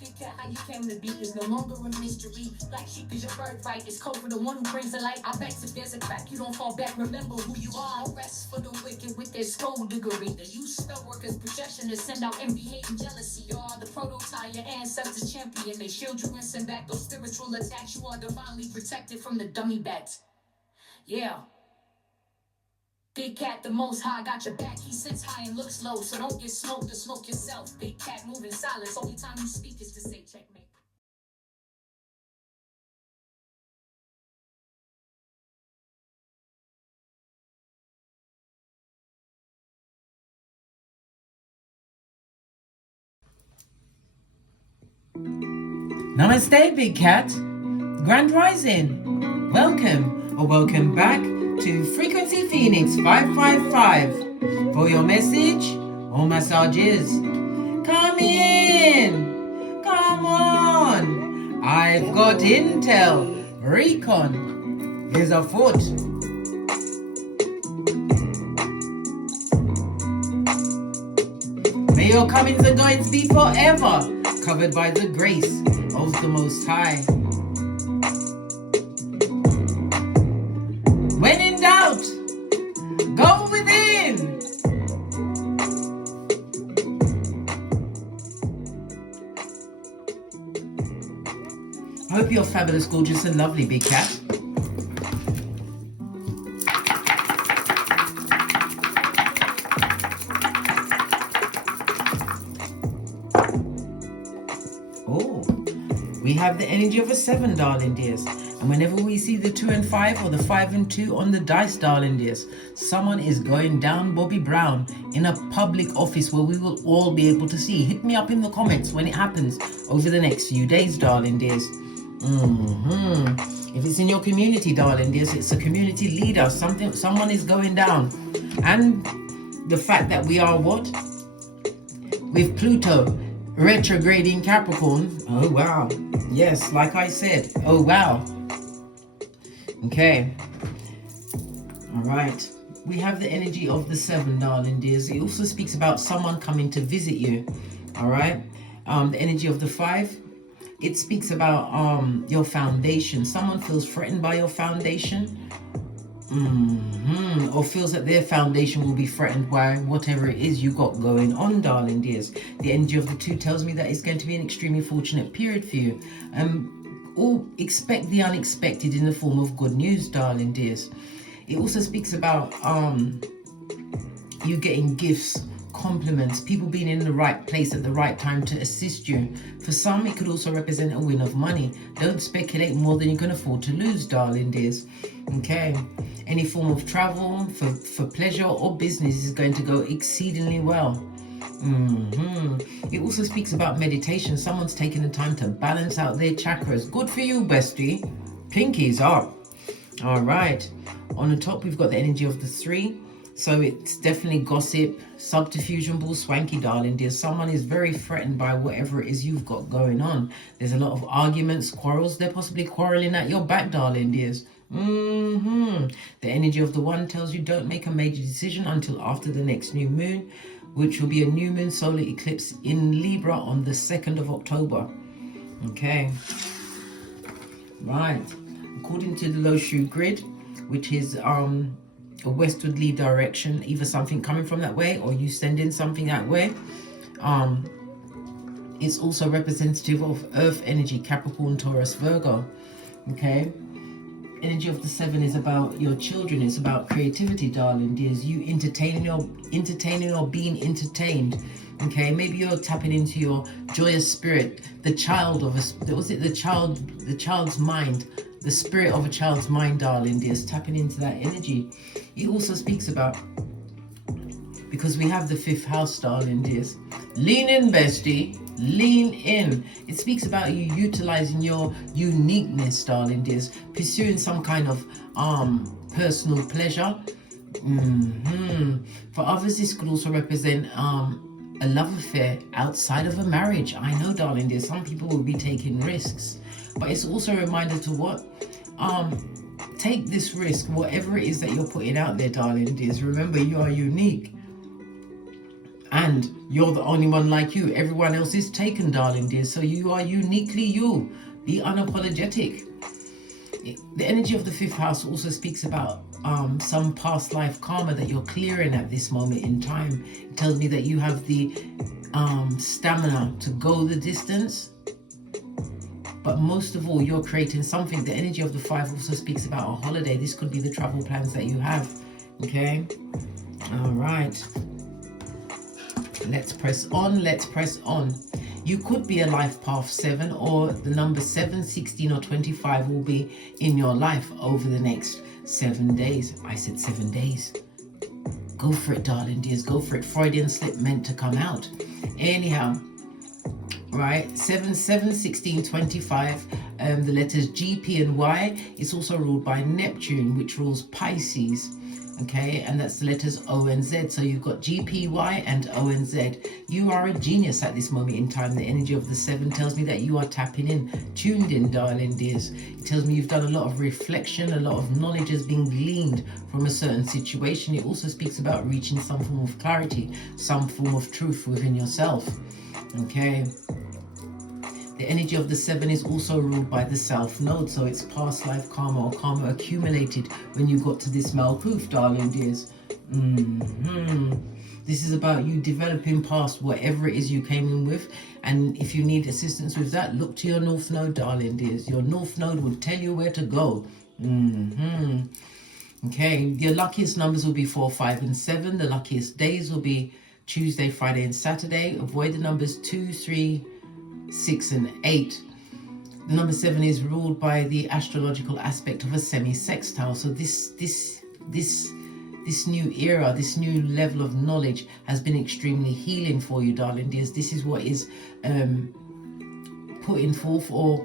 Big cat, how you came to be is no longer a mystery. Black sheep is your birthright. It's code for the one who brings the light. I bet if there's a crack, you don't fall back. Remember who you are. No rest for the wicked with their skullduggery. The use spell workers' projection to send out envy, hate, and jealousy. You are the prototype, your ancestors champion. They shield you and send back those spiritual attacks. You are divinely protected from the dummy bats. Yeah. Big cat, the most high, got your back. He sits high and looks low, so don't get smoked or smoke yourself. Big cat, moving silence. Only time you speak is to say checkmate. Namaste, Big Cat. Grand Rising. Welcome or welcome back to Frequency Phoenix 555 for your message or massages. Come in. Come on. I've got intel. Recon is afoot. May your comings and goings be forever covered by the grace of the Most High. When in doubt, go within. I hope you're fabulous, gorgeous, and lovely, Big Cat. We have the energy of a 7, darling dears. And whenever we see the 2 and 5 or the 5 and 2 on the dice, darling dears, someone is going down Bobby Brown in a public office where we will all be able to see. Hit me up in the comments when it happens over the next few days, darling dears. If it's in your community, darling dears, it's a community leader. Someone is going down. And the fact that we are what? With Pluto retrograding Capricorn. Oh wow. Yes, like I said. Oh wow. Okay. All right. We have the energy of the 7, darling dears. It also speaks about someone coming to visit you. All right. The energy of the 5. It speaks about your foundation. Someone feels threatened by your foundation. Or feels that their foundation will be threatened by whatever it is you got going on, darling dears. The energy of the 2 tells me that it's going to be an extremely fortunate period for you. Or expect the unexpected in the form of good news, darling dears. It also speaks about you getting gifts, compliments, people being in the right place at the right time to assist you. For some, it could also represent a win of money. Don't speculate more than you can afford to lose, darling dears. Okay. Any form of travel for pleasure or business is going to go exceedingly well. It also speaks about meditation. Someone's taking the time to balance out their chakras. Good for you, bestie. Pinkies up. All right. On the top, we've got the energy of the 3. So it's definitely gossip, subterfuge, and bull swanky, darling dear. Someone is very threatened by whatever it is you've got going on. There's a lot of arguments, quarrels. They're possibly quarreling at your back, darling dears. The energy of the 1 tells you don't make a major decision until after the next new moon, which will be a new moon solar eclipse in Libra on the 2nd of October. Okay. Right. According to the Loshu grid, which is a westwardly direction, either something coming from that way or you send in something that way. It's also representative of Earth energy, Capricorn, Taurus, Virgo. Okay. Energy of the 7 is about your children. It's about creativity, darling dears. You entertaining or being entertained. Okay, maybe you're tapping into your joyous spirit, the child of the child's mind, the spirit of a child's mind, darling dears. Tapping into that energy. It also speaks about, because we have the 5th house, darling dears. Lean in, bestie. Lean in. It speaks about you utilizing your uniqueness, darling dears, pursuing some kind of personal pleasure. For others, this could also represent a love affair outside of a marriage. I know, darling dears, some people will be taking risks, but it's also a reminder to what? Take this risk, whatever it is that you're putting out there, darling dears. Remember, you are unique. And you're the only one like you. Everyone else is taken, darling dears. So you are uniquely you. Be unapologetic. The energy of the 5th house also speaks about some past life karma that you're clearing at this moment in time. It tells me that you have the stamina to go the distance. But most of all, you're creating something. The energy of the 5 also speaks about a holiday. This could be the travel plans that you have. Okay? All right. Let's press on. Let's press on. You could be a life path 7, or the number 7, 16, or 25 will be in your life over the next 7 days. I said 7 days. Go for it, darling dears. Go for it. Freudian slip meant to come out. Anyhow, right? 7, 7, 16, 25. The letters G, P, and Y. It's also ruled by Neptune, which rules Pisces. Okay, and that's the letters O and Z. So you've got G, P, Y, and O and Z. You are a genius at this moment in time. The energy of the 7 tells me that you are tapping in, tuned in, darling dears. It tells me you've done a lot of reflection, a lot of knowledge has been gleaned from a certain situation. It also speaks about reaching some form of clarity, some form of truth within yourself. Okay. The energy of the 7 is also ruled by the South Node, so it's past life karma or karma accumulated when you got to this Malkuth, darling dears. This is about you developing past whatever it is you came in with, and if you need assistance with that, look to your North Node, darling dears. Your North Node will tell you where to go. Okay, your luckiest numbers will be 4, 5, and 7. The luckiest days will be Tuesday, Friday, and Saturday. Avoid the numbers 2, 3, 6, and 8. The number 7 is ruled by the astrological aspect of a semi-sextile. So this new era, this new level of knowledge has been extremely healing for you, darling dears. This is what is putting forth or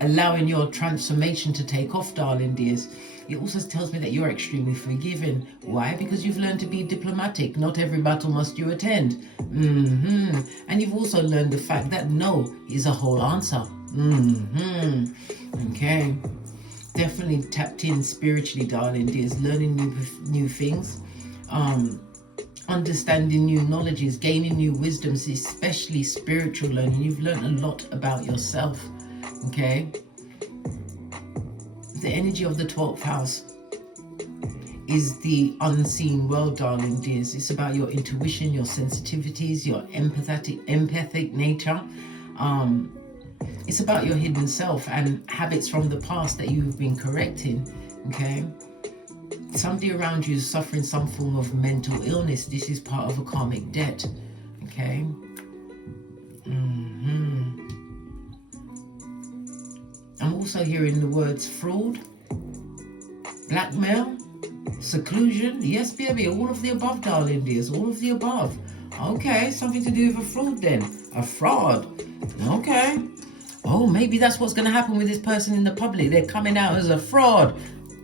allowing your transformation to take off, darling dears. It also tells me that you're extremely forgiving. Why? Because you've learned to be diplomatic. Not every battle must you attend. And you've also learned the fact that no is a whole answer. Okay. Definitely tapped in spiritually, darling dears. Learning new things. Understanding new knowledges. Gaining new wisdoms, especially spiritual learning. You've learned a lot about yourself. Okay. The energy of the 12th house is the unseen world, darling dears. It's about your intuition, your sensitivities, your empathic nature. It's about your hidden self and habits from the past that you've been correcting. Okay. Somebody around you is suffering some form of mental illness. This is part of a karmic debt. Okay. I'm also hearing the words fraud, blackmail, seclusion. Yes, baby, all of the above, darling dears, all of the above. Okay, something to do with a fraud then. A fraud. Okay. Oh, maybe that's what's going to happen with this person in the public. They're coming out as a fraud.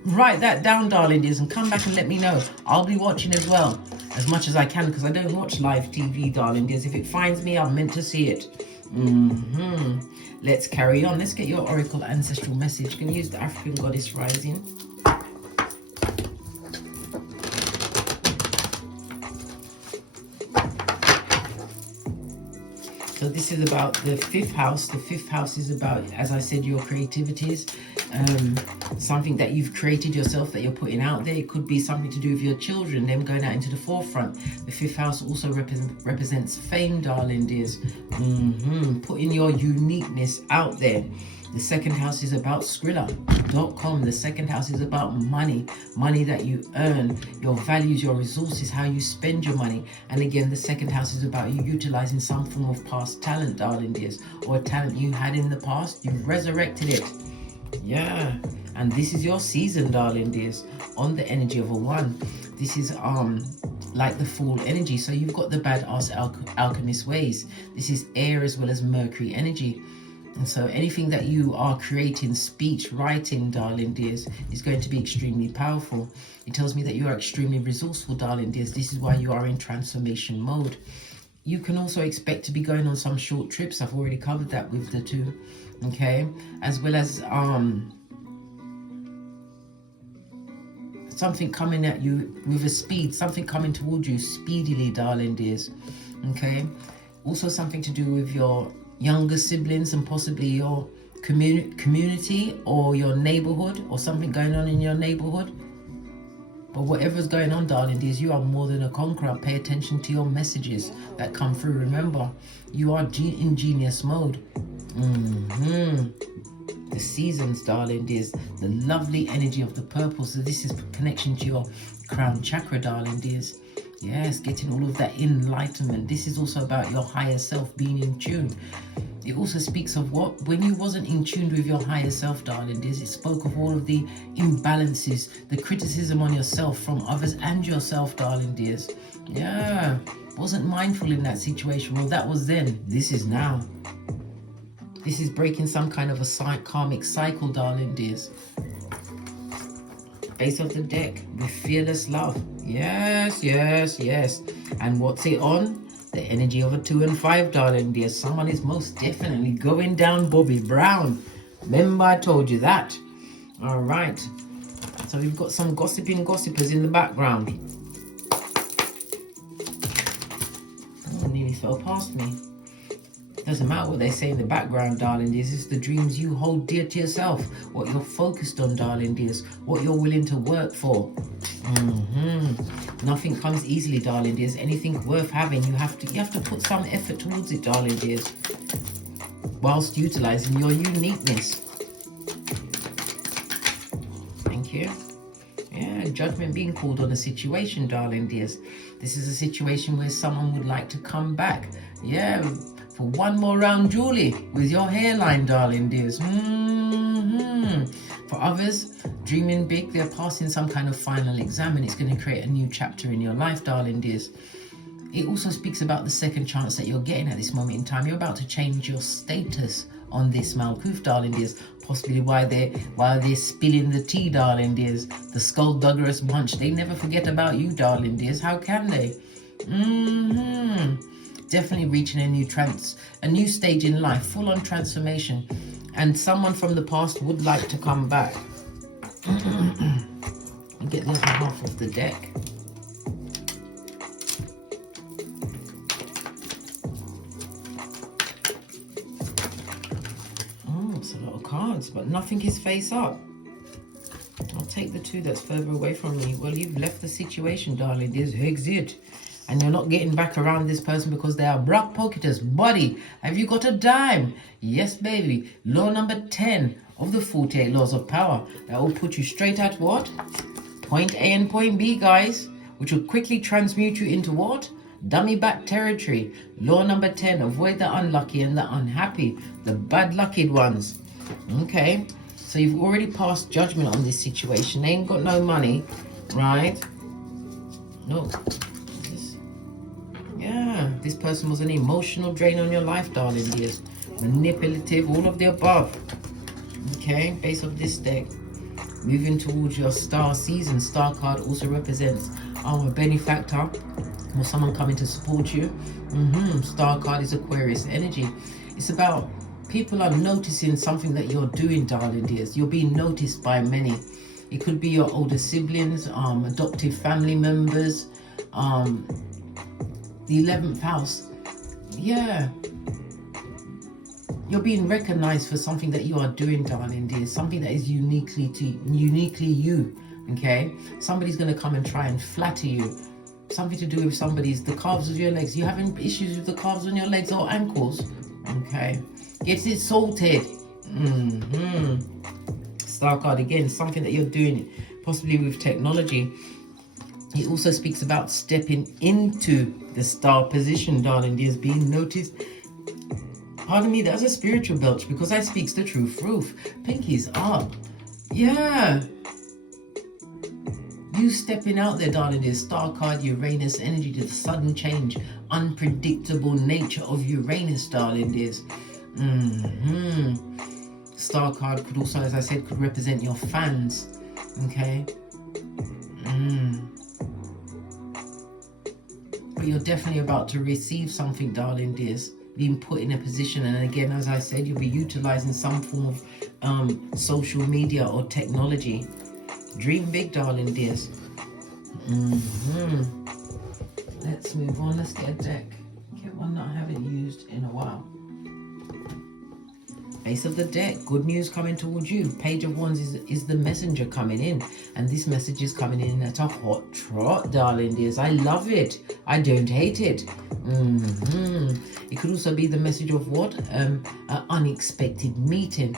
Write that down, darling dears, and come back and let me know. I'll be watching as well, as much as I can, because I don't watch live TV, darling dears. If it finds me, I'm meant to see it. Let's carry on. Let's get your oracle ancestral message. You can use the African goddess rising. So this is about the 5th house. The 5th house is about, as I said, your creativities, something that you've created yourself that you're putting out there. It could be something to do with your children, them going out into the forefront. The 5th house also represents fame, darling dears. Putting your uniqueness out there. The 2nd house is about Skrilla.com. The 2nd house is about money that you earn, your values, your resources, how you spend your money. And again, the 2nd house is about you utilizing some form of past talent, darling dears, or a talent you had in the past. You've resurrected it. Yeah. And this is your season, darling dears, on the energy of a 1. This is like the Fool energy. So you've got the badass alchemist ways. This is air as well as Mercury energy. And so anything that you are creating, speech, writing, darling dears, is going to be extremely powerful. It tells me that you are extremely resourceful, darling dears. This is why you are in transformation mode. You can also expect to be going on some short trips. I've already covered that with the 2. Okay. As well as something coming at you with a speed, something coming towards you speedily, darling dears. Okay, also something to do with your younger siblings and possibly your community or your neighborhood, or something going on in your neighborhood. But whatever's going on, darling dears, you are more than a conqueror. Pay attention to your messages that come through. Remember, you are in genius mode. The seasons, darling dears, the lovely energy of the purple. So this is connection to your crown chakra, darling dears. Yes, getting all of that enlightenment. This is also about your higher self being in tune. It also speaks of what? When you wasn't in tune with your higher self, darling dears, it spoke of all of the imbalances, the criticism on yourself from others and yourself, darling dears. Yeah, wasn't mindful in that situation. Well, that was then. This is now. This is breaking some kind of a karmic cycle, darling dears. Base of the deck with fearless love. Yes, yes, yes. And what's it on? The energy of a 2 and 5, darling dear. Someone is most definitely going down Bobby Brown. Remember I told you that. All right. So we've got some gossipers in the background. Oh, nearly fell past me. Doesn't matter what they say in the background, darling dears. It's the dreams you hold dear to yourself. What you're focused on, darling dears. What you're willing to work for. Nothing comes easily, darling dears. Anything worth having, you have to put some effort towards it, darling dears, whilst utilizing your uniqueness. Thank you. Yeah, judgment being called on a situation, darling dears. This is a situation where someone would like to come back. Yeah, for one more round, Julie, with your hairline, darling dears. For others, dreaming big, they're passing some kind of final exam and it's going to create a new chapter in your life, darling dears. It also speaks about the second chance that you're getting at this moment in time. You're about to change your status on this Malkuth, darling dears. Possibly while they're spilling the tea, darling dears. The skullduggerous bunch, they never forget about you, darling dears. How can they? Definitely reaching a new stage in life, full on transformation. And someone from the past would like to come back. Get the other half of the deck. Oh, it's a lot of cards, but nothing is face up. I'll take the 2 that's further away from me. Well, you've left the situation, darling. There's exit. And you're not getting back around this person because they are black pocketers. Buddy, have you got a dime? Yes, baby. Law number 10 of the 48 laws of power. That will put you straight at what? Point A and point B, guys. Which will quickly transmute you into what? Dummy back territory. Law number 10. Avoid the unlucky and the unhappy. The bad lucky ones. Okay. So you've already passed judgment on this situation. They ain't got no money. Right? No. Yeah, this person was an emotional drain on your life, darling dears. Manipulative, all of the above. Okay, base of this deck. Moving towards your star season. Star card also represents a benefactor or someone coming to support you. Star card is Aquarius energy. It's about people are noticing something that you're doing, darling dears. You're being noticed by many. It could be your older siblings, adoptive family members, the 11th house. Yeah. You're being recognized for something that you are doing, darling dear. Something that is uniquely you. Okay? Somebody's going to come and try and flatter you. Something to do with the calves of your legs. You having issues with the calves on your legs or ankles? Okay. Get it sorted. Star card again. Something that you're doing, possibly with technology. It also speaks about stepping into the star position, darling dears, being noticed. Pardon me, that's a spiritual belch because I speaks the truth. Roof. Pinkies up. Yeah. You stepping out there, darling dears. Star card, Uranus energy, to the sudden change, unpredictable nature of Uranus, darling dears. Star card could also, as I said, could represent your fans. Okay. But you're definitely about to receive something, darling dears. Being put in a position, and again, as I said, you'll be utilizing some form of social media or technology. Dream big, darling dears. Let's move on. Let's get a deck. Get one that I haven't used in a while. Ace of the deck, good news coming towards you. Page of Wands is the messenger coming in, and this message is coming in at a hot trot, darling dears. I love it. I don't hate it. It could also be the message of what? An unexpected meeting.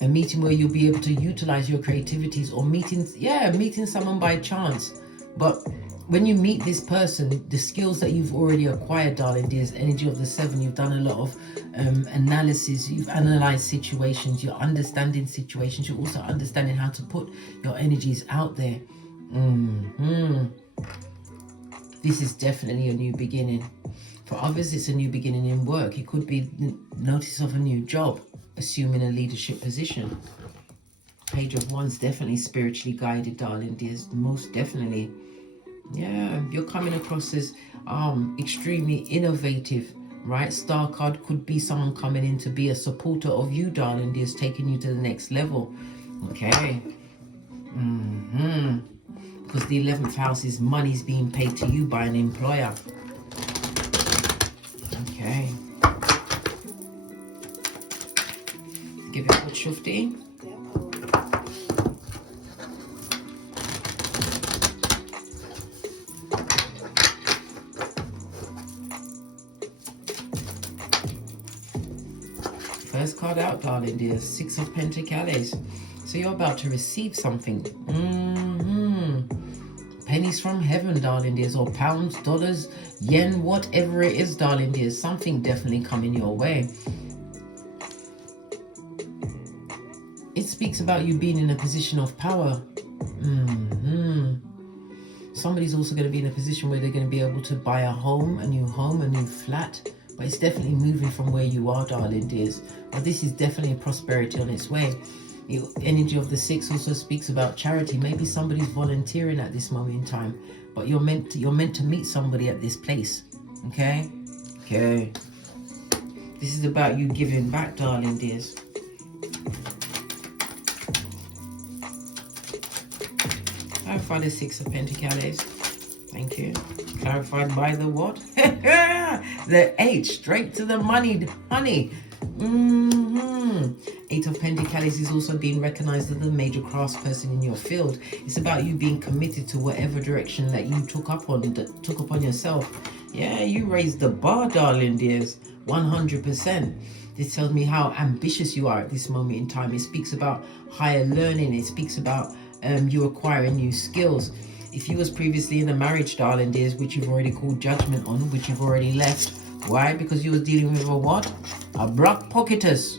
A meeting where you'll be able to utilize your creativities, or meeting someone by chance. But when you meet this person, the skills that you've already acquired, darling dears, energy of the 7, you've done a lot of analysis, you've analyzed situations, you're understanding situations, you're also understanding how to put your energies out there. This is definitely a new beginning. For others, it's a new beginning in work. It could be notice of a new job, assuming a leadership position. Page of Wands, definitely spiritually guided, darling dears, most definitely. Yeah, you're coming across as extremely innovative, right? Star card could be someone coming in to be a supporter of you, darling dears, taking you to the next level. Okay. Because the 11th house is money's being paid to you by an employer. Okay. Give it a shufti. First card out, darling dears, 6 of Pentacles. So you're about to receive something. Pennies from heaven, darling dears, or pounds, dollars, yen, whatever it is, darling dears. Something definitely coming your way. It speaks about you being in a position of power. Somebody's also going to be in a position where they're going to be able to buy a new home, a new flat. But it's definitely moving from where you are, darling dears. But this is definitely prosperity on its way. The energy of the 6 also speaks about charity. Maybe somebody's volunteering at this moment in time, but you're meant to meet somebody at this place. Okay. This is about you giving back, darling dears. Clarify the 6 of Pentacles. Thank you. Clarified by the what? The 8, straight to the money, honey. 8 of Pentacles is also being recognized as the major craftsperson in your field. It's about you being committed to whatever direction that you took upon yourself. Yeah, you raised the bar, darling dears, 100%. This tells me how ambitious you are at this moment in time. It speaks about higher learning. It speaks about you acquiring new skills. If you was previously in a marriage, darling dears, which you've already called judgment on, which you've already left. Why? Because you was dealing with a what? A broke pocketus.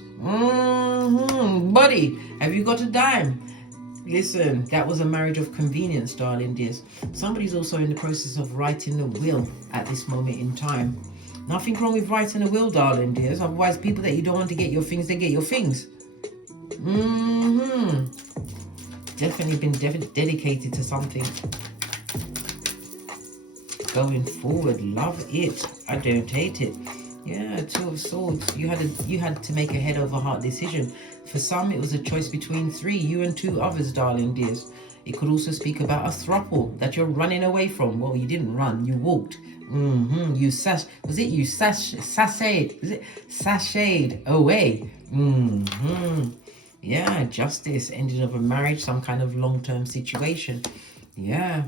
Buddy, have you got a dime? Listen, that was a marriage of convenience, darling dears. Somebody's also in the process of writing the will at this moment in time. Nothing wrong with writing a will, darling dears. Otherwise, people that you don't want to get your things, they get your things. Definitely been dedicated to something. Going forward, love it. I don't hate it. Yeah, 2 of Swords. You had to make a head over heart decision. For some, it was a choice between 3, you and 2 others, darling dears. It could also speak about a throuple that you're running away from. Well, you didn't run, you walked. You sashayed away. Yeah, justice, ending of a marriage, some kind of long-term situation. Yeah.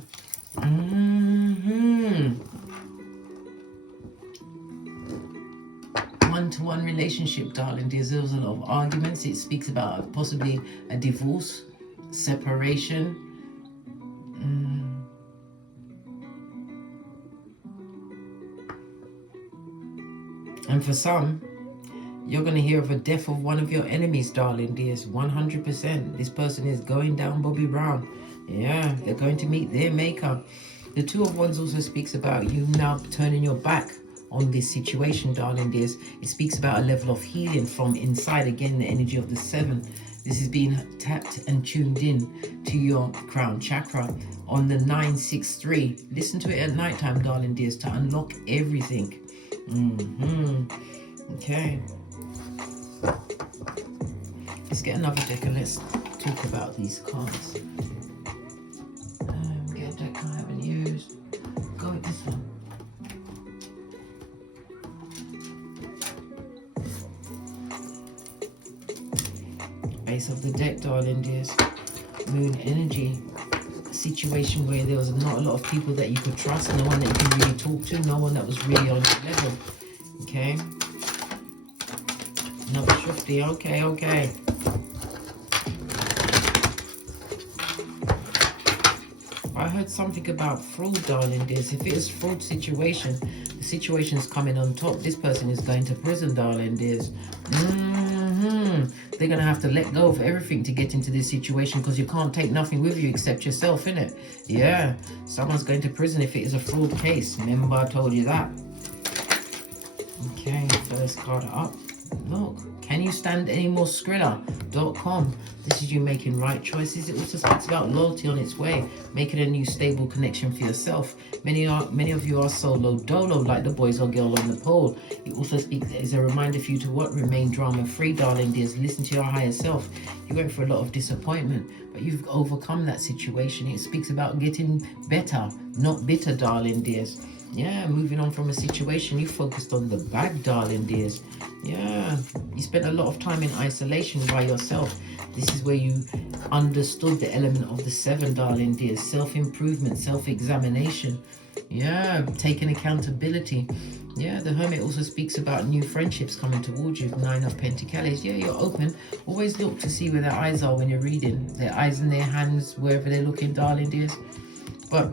One-to-one relationship, darling dears. There was a lot of arguments. It speaks about possibly a divorce, separation. And for some, you're going to hear of a death of one of your enemies, darling dears. 100%. This person is going down Bobby Brown. Yeah, they're going to meet their maker. The 2 of Wands also speaks about you now turning your back on this situation, darling dears. It speaks about a level of healing from inside. Again, the energy of the 7. This is being tapped and tuned in to your crown chakra on the 963. Listen to it at nighttime, darling dears, to unlock everything. Okay. Let's get another deck and let's talk about these cards. got this one. Base of the deck, darling dears. Moon energy. A situation where there was not a lot of people that you could trust, no one that you could really talk to, no one that was really on your level. Okay. Another Shufti. Okay, okay. I heard something about fraud, darling dears. If it is fraud situation, the situation is coming on top. This person is going to prison, darling dears. They're going to have to let go of everything to get into this situation, because you can't take nothing with you except yourself, innit? Yeah, someone's going to prison if it is a fraud case. Remember I told you that. Okay, first card up. Look, can you stand any more Skrilla.com? This is you making right choices. It also speaks about loyalty on its way, making a new stable connection for yourself. Many of you are solo dolo, like the boys or girl on the pole. It also speaks as a reminder for you to what? Remain drama free, darling dears. Listen to your higher self. You went through a lot of disappointment, but you've overcome that situation. It speaks about getting better, not bitter, darling dears. Yeah, moving on from a situation, you focused on the bag, darling dears. Yeah, you spent a lot of time in isolation by yourself. This is where you understood the element of the 7, darling dears. Self-improvement, self-examination. Yeah, taking accountability. Yeah, the Hermit also speaks about new friendships coming towards you. 9 of Pentacles. Yeah, you're open. Always look to see where their eyes are when you're reading. Their eyes and their hands, wherever they're looking, darling dears. But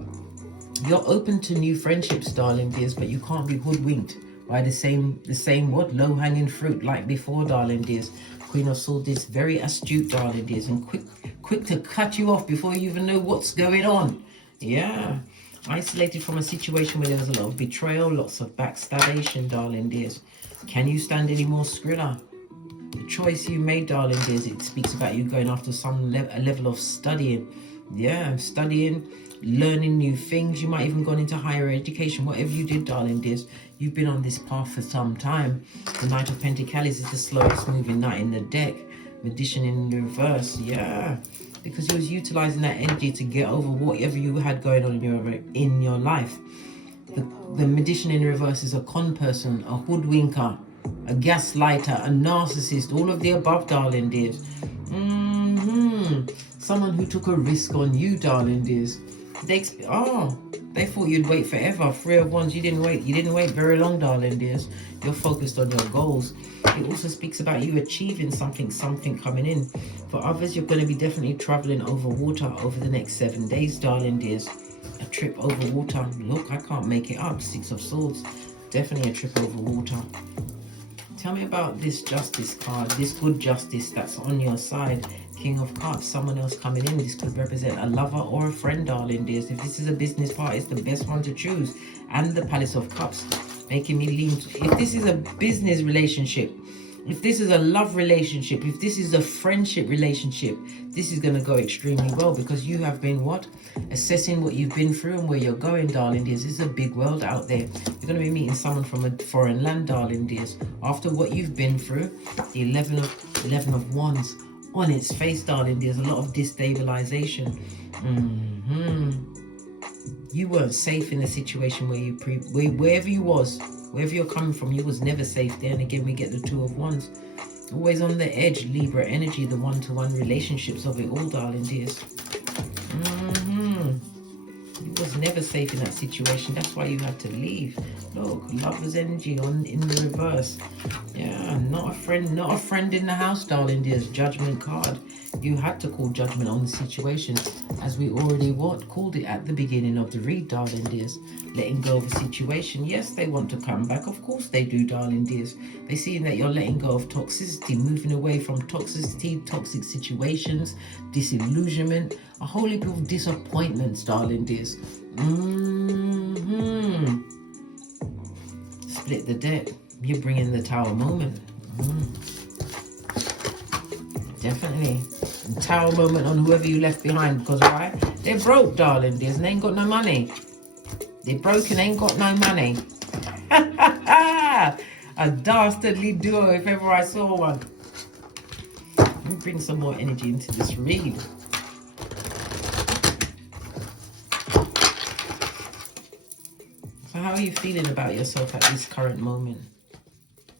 you're open to new friendships, darling dears, but you can't be hoodwinked by the same what? Low-hanging fruit like before, darling dears. Queen of Swords is very astute, darling dears, and quick to cut you off before you even know what's going on. Yeah. Isolated from a situation where there was a lot of betrayal, lots of backstabbation, darling dears. Can you stand any more Skrilla? The choice you made, darling dears, it speaks about you going after a level of studying. Yeah, studying, learning new things. You might even gone into higher education. Whatever you did, darling dears, you've been on this path for some time. The Knight of Pentacles is the slowest moving knight in the deck. Magician in reverse. Yeah, because you was utilizing that energy to get over whatever you had going on in your life. The Magician in reverse is a con person, a hoodwinker, a gaslighter, a narcissist, all of the above, darling dears. Someone who took a risk on you, darling dears. They thought you'd wait forever. 3 of Wands, you didn't wait. You didn't wait very long, darling dears. You're focused on your goals. It also speaks about you achieving something coming in. For others, you're going to be definitely traveling over water over the next 7 days, darling dears. A trip over water. Look, I can't make it up. 6 of Swords. Definitely a trip over water. Tell me about this justice card, this good justice that's on your side. King of Cups, someone else coming in. This could represent a lover or a friend, darling dears. If this is a business part, it's the best one to choose. And the Palace of Cups, making me lean. If this is a business relationship, if this is a love relationship, if this is a friendship relationship, this is going to go extremely well, because you have been what? Assessing what you've been through and where you're going, darling dears. This is a big world out there. You're going to be meeting someone from a foreign land, darling dears. After what you've been through, the 11 of Wands on its face, darling, there's a lot of destabilization. You weren't safe in a situation where wherever you're coming from, you was never safe there. And again, we get the 2 of Wands, always on the edge. Libra energy, the one-to-one relationships of it all, darling dears. You was never safe in that situation. That's why you had to leave. Look, Lover's energy in the reverse. Yeah, not a friend in the house, darling dears. Judgment card. You had to call judgment on the situation, as we already called it at the beginning of the read, darling dears. Letting go of a situation. Yes, they want to come back. Of course they do, darling dears. They see that you're letting go of toxicity, moving away from toxicity, toxic situations, disillusionment, a whole heap of disappointments, darling dears. Split the deck. You bring in the Tower moment. Definitely. And Tower moment on whoever you left behind. Because why? They're broke, darling dears, and they ain't got no money. They're broke and ain't got no money. A dastardly duo if ever I saw one. Let me bring some more energy into this read. how are you feeling about yourself at this current moment?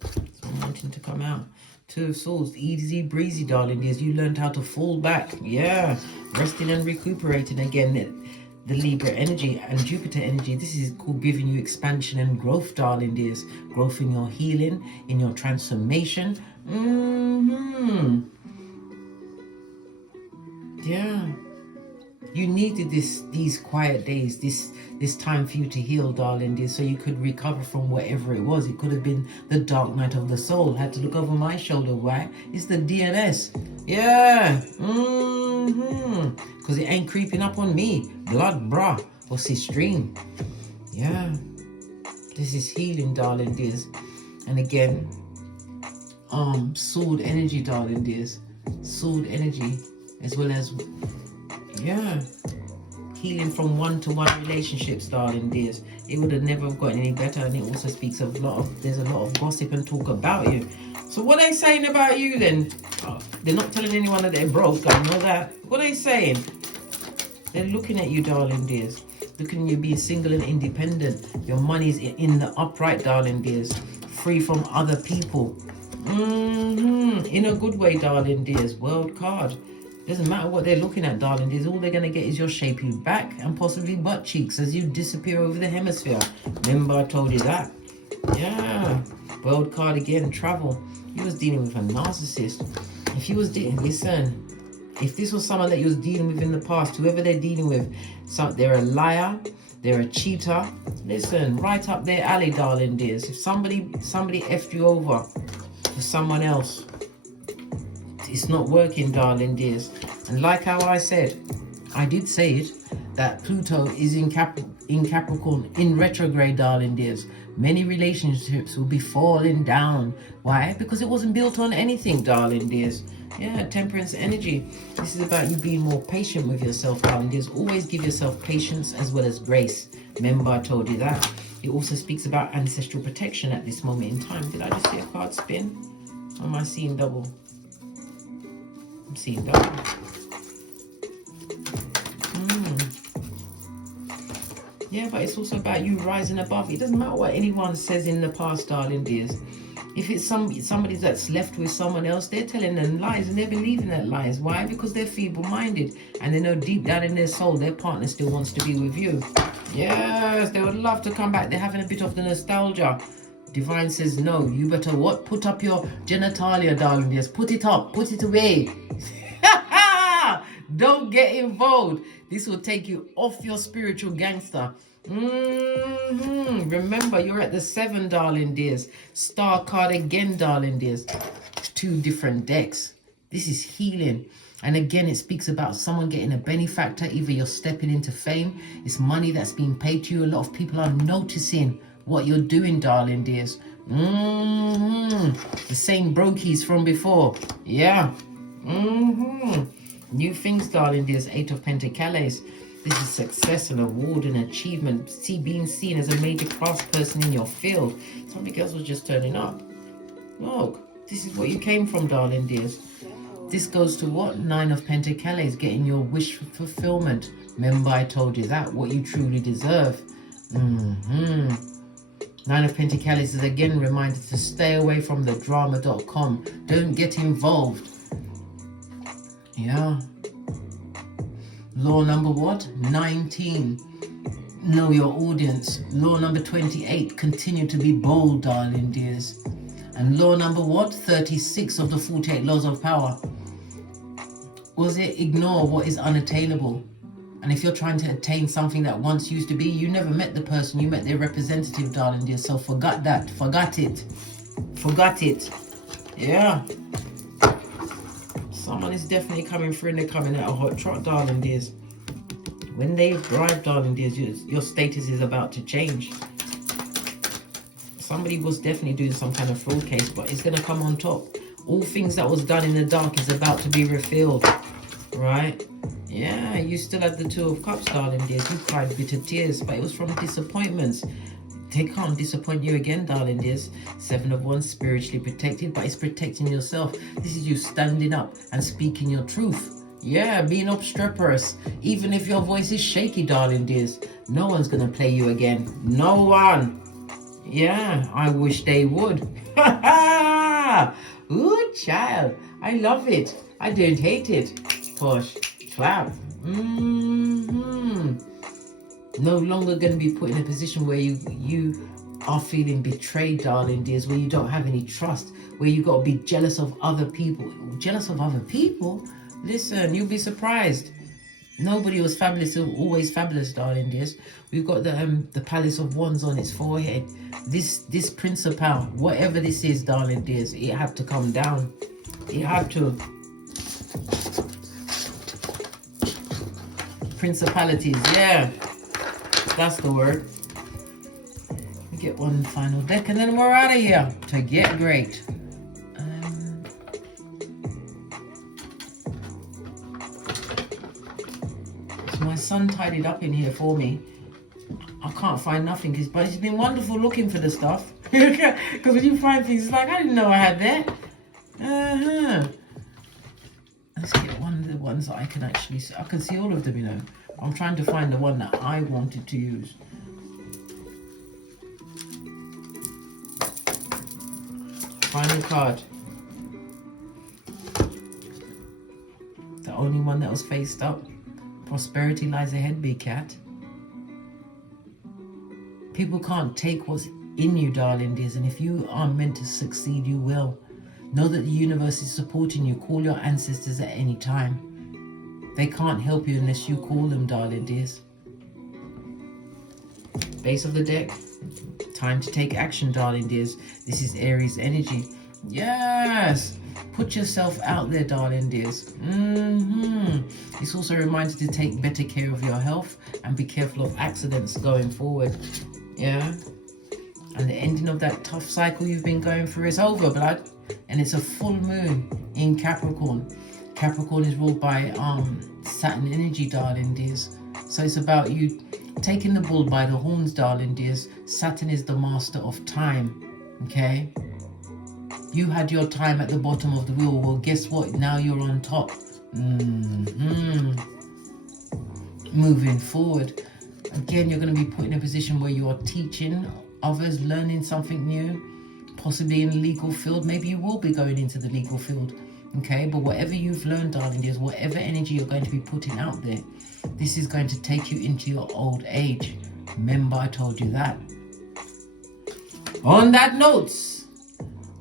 So I'm wanting to come out. Two of Swords, easy breezy, darling dears. You learned how to fall back. Yeah, resting and recuperating again. The Libra energy and Jupiter energy. This is called giving you expansion and growth, darling dears. Growth in your healing, in your transformation. Yeah. You needed these quiet days, this time for you to heal, darling dear, so you could recover from whatever it was. It could have been the dark night of the soul. I had to look over my shoulder. Why? It's the DNS. Yeah. Because it ain't creeping up on me. Blood, brah. What's his stream? Yeah. This is healing, darling dears. And again, sword energy, darling dears. Sword energy, as well as, yeah, healing from one-to-one relationships, darling dears. It would have never gotten any better. And it also speaks of there's a lot of gossip and talk about you. So what are they saying about you then? Oh, they're not telling anyone that they're broke. I know that. What are they saying? They're looking at you, darling dears. Looking at you being single and independent. Your money's in the upright, darling dears. Free from other people. In a good way, darling dears. World card. Doesn't matter what they're looking at, darling dears. All they're going to get is your shapely back and possibly butt cheeks as you disappear over the hemisphere. Remember I told you that? Yeah. World card again. Travel. You was dealing with a narcissist. If you was listen, if this was someone that you was dealing with in the past, whoever they're dealing with, they're a liar, they're a cheater. Listen, right up their alley, darling dears. If somebody effed you over for someone else, it's not working, darling dears. And like how I said, I did say it, that Pluto is in Capricorn in retrograde, darling dears. Many relationships will be falling down. Why? Because it wasn't built on anything, darling dears. Yeah, Temperance energy. This is about you being more patient with yourself, darling dears. Always give yourself patience as well as grace. Remember I told you that. It also speaks about ancestral protection at this moment in time. Did I just see a card spin? Or am I seeing double? I'm seeing double. Yeah, but it's also about you rising above. It doesn't matter what anyone says in the past, darling dears. If it's somebody that's left with someone else, they're telling them lies and they're believing that lies. Why? Because they're feeble-minded and they know deep down in their soul their partner still wants to be with you. Yes, they would love to come back. They're having a bit of the nostalgia. Divine says, no, you better what? Put up your genitalia, darling dears. Put it up. Put it away. Don't get involved. This will take you off your spiritual gangster. Remember, you're at the 7, darling dears. Star card again, darling dears. 2 different decks. This is healing. And again, it speaks about someone getting a benefactor. Either you're stepping into fame. It's money that's being paid to you. A lot of people are noticing what you're doing, darling dears. The same brokies from before. Yeah. New things, darling dears. 8 of Pentacles. This is success and award and achievement. Being seen as a major craftsperson in your field. Somebody else was just turning up. Look, this is what you came from, darling dears. This goes to what? 9 of Pentacles, getting your wish fulfillment. Remember I told you that, what you truly deserve. 9 of Pentacles is again reminded to stay away from the drama.com. Don't get involved. Yeah. Law number what? 19. Know your audience. Law number 28. Continue to be bold, darling dears. And law number what? 36 of the 48 laws of power. Was it ignore what is unattainable? And if you're trying to attain something that once used to be, you never met the person, you met their representative, darling dear. So forget that. Forget it. Forget it. Yeah. Someone is definitely coming through and they're coming out a hot trot, darling dears. When they arrive, darling dears, your status is about to change. Somebody was definitely doing some kind of fraud case, but it's going to come on top. All things that was done in the dark is about to be revealed. Right? Yeah, you still had the 2 of Cups, darling dears. You cried bitter tears, but it was from disappointments. They can't disappoint you again, darling dears. 7 of Wands, spiritually protected, but it's protecting yourself. This is you standing up and speaking your truth. Yeah, being obstreperous. Even if your voice is shaky, darling dears, no one's gonna play you again. No one. Yeah, I wish they would. Ooh, child. I love it. I don't hate it. Push, clap. No longer going to be put in a position where you are feeling betrayed, darling dears, where you don't have any trust, where you got to be jealous of other people. Jealous of other people? Listen, you'll be surprised. Nobody was fabulous, always fabulous, darling dears. We've got the Palace of Wands on its forehead. This principal, whatever this is, darling dears, it had to come down. It had to. Principalities, yeah. That's the word. We get one final deck and then we're out of here. To get great. So my son tidied up in here for me. I can't find nothing, but it's been wonderful looking for the stuff. Because when you find things, it's like, I didn't know I had that. Let's get one of the ones that I can actually see. I can see all of them, you know. I'm trying to find the one that I wanted to use. Final card. The only one that was faced up. Prosperity lies ahead, big cat. People can't take what's in you, darling dears, and if you are meant to succeed, you will. Know that the universe is supporting you. Call your ancestors at any time. They can't help you unless you call them, darling dears. Base of the deck. Time to take action, darling dears. This is Aries energy. Yes! Put yourself out there, darling dears. It's also a reminder to take better care of your health and be careful of accidents going forward. Yeah? And the ending of that tough cycle you've been going through is over, blood. And it's a full moon in Capricorn. Capricorn is ruled by Saturn energy, darling dears. So it's about you taking the bull by the horns, darling dears. Saturn is the master of time. Okay? You had your time at the bottom of the wheel. Well, guess what? Now you're on top. Moving forward. Again, you're going to be put in a position where you are teaching others, learning something new. Possibly in the legal field. Maybe you will be going into the legal field. Okay, but whatever you've learned, darling dears, whatever energy you're going to be putting out there, this is going to take you into your old age. Remember, I told you that. On that note,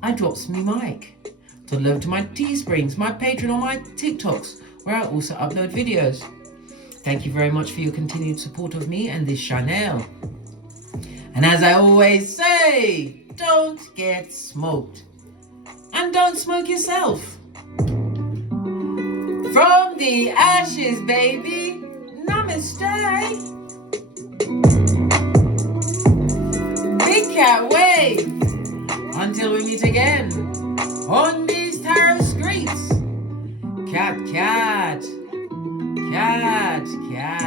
I drops me mic to love to my Teesprings, my Patreon, or my TikToks, where I also upload videos. Thank you very much for your continued support of me and this channel. And as I always say, don't get smoked. And don't smoke yourself. From the ashes, baby. Namaste. Big cat wave. Until we meet again on these tarot streets. Cat, cat. Cat, cat.